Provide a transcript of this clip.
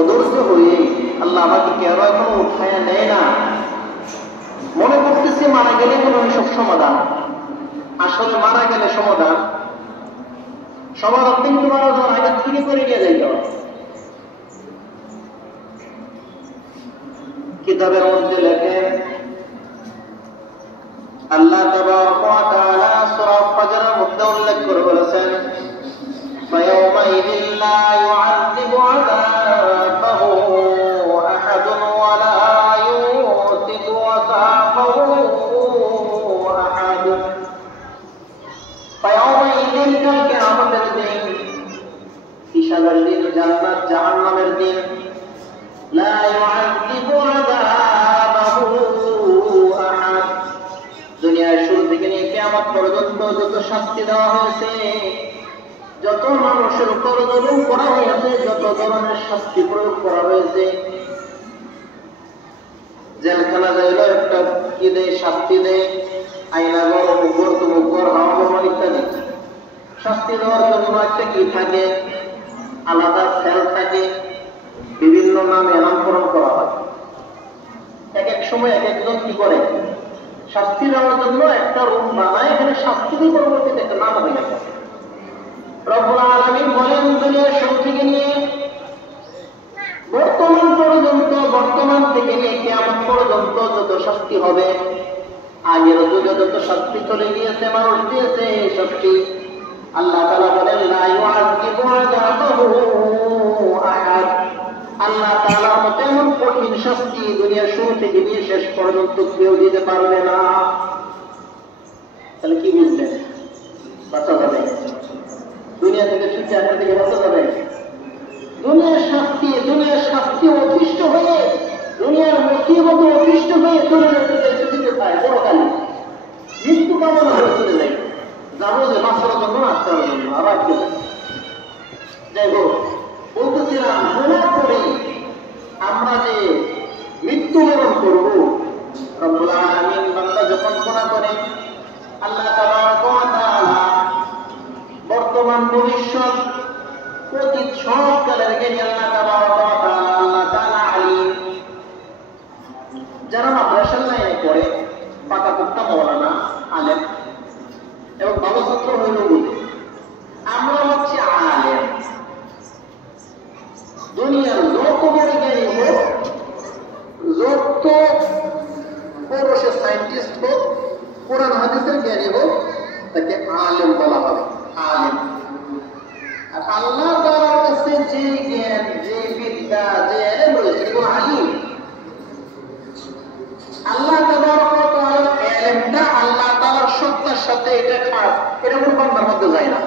অধৈর্য হয়ে আল্লাহ আমাকে কেন এখনো উঠায় নেয় না, মনে করতেছি মারা গেলে মনে হয় সব সমাধান। আসলে মারা গেলে সমাধান কিন্তু মারা যাওয়ার আগে থেকে করে নিয়ে যাইতে হবে। কিতাবের মধ্যে লেখেন আল্লাহ তাবারক ওয়া তাআলা সূরা ফাজরের মধ্যে উল্লেখ করে বলেছেন, ফায়াউমাইযিন লা ইউআযযিবু আযাবাহু আহাদুন ওয়া লা ইউসিকু ওয়াসাকাহু আহাদুন। ফায়াউমাইযিন কাল কিয়ামতের দিন, হিসাবের দিন, জান্নাত জাহান্নামের দিন, লা ইউআযযিবু আযাবাহু আহাদ। দুনিয়ার শুরু থেকে নিয়ে কিয়ামত পর্যন্ত যত শাস্তি দেওয়া হয়েছে, যত মানুষের উপর জুলুম করা হয়েছে, যত ধরনের শাস্তি প্রয়োগ করা হয়েছে, জেলখানা যাইলো একটা কি দেয়, শাস্তি দেয়, আইনা ঘর, মুখর, তুমুকর, হাওয়া ভবন ইত্যাদি। শাস্তি দেওয়ার জন্য একটা কি থাকে, আলাদা সেল থাকে, বিভিন্ন নামে নামকরণ করা হয়। এক এক সময় এক একজন কি করে, শাস্তি দেওয়ার জন্য একটা রুম বানায়, এখানে শাস্তি দিয়ে পরবর্তীতে একটা নাম হয়ে গেছে। রব্বুল আলামিন বলেন, দুনিয়ার শুরু থেকে নিয়ে বর্তমান পর্যন্ত, বর্তমান থেকে নিয়ে কিয়ামত পর্যন্ত যত শাস্তি হবে, আগের যুগে যত শাস্তি চলে গিয়েছে, মানুষ দিয়েছে শাস্তি, আল্লাহ তাআলা বলেন লা ইউআযযিবু আযাবাহু আহাদ। আল্লাহ তাআলার মতো এমন কঠিন শাস্তি দুনিয়ার শুরু থেকে নিয়ে শেষ পর্যন্ত কেউ দিতে পারবে না। তাহলে কি বুঝলেন? বাঁচা যাবে দুনিয়া থেকে, ছুটে আসার থেকে বাঁচা যাবে। দুনিয়ার শাস্তি অতিষ্ঠ হয়ে, দুনিয়ার মুসিবতে অতিষ্ঠ হয়ে চলে যেতে চায়, পরকালে মৃত্যু কামনা হয়ে চলে যায়, যাবো যে বাঁচার জন্য, আসতে জন্য, আবার কে যাই হোক। বলতেছিলাম, গুনাহ করে আমরা যে মৃত্যুবরণ করব, রব্বুল আলামিন বান্দা যখন গুনাহ করে, আল্লাহ তাবারক ওয়া তাআলা বর্তমান ভবিষ্যৎ অতীত সব কালের জ্ঞানী আল্লাহ তাবারক ওয়া তাআলা, আল্লাহ তাআলা আলিম। যারা মাদ্রাসার লাইনে পড়ে, পাকাপোক্তা মাওলানা, আলেম এবং ভালো ছাত্র হইল বলে আমরা হচ্ছে আলেম। দুনিয়ার যত বড় জ্ঞানী হোক, যত বড় সে সায়েন্টিস্ট হোক, কোরআন হাদিসের জ্ঞানী হোক, তাকে আলেম বলা হবে, আলেম। আর আল্লাহ তাআলার কাছে যে জ্ঞান, যে বিদ্যা, যে ইলম রয়েছে, এগুলো আলিম। আল্লাহ তাবারক ওয়া তাআলার ইলমটা আল্লাহ তাআলার সত্তার সাথে এটা খারাপ, এটা কোন বান্দার মধ্যে যায় না।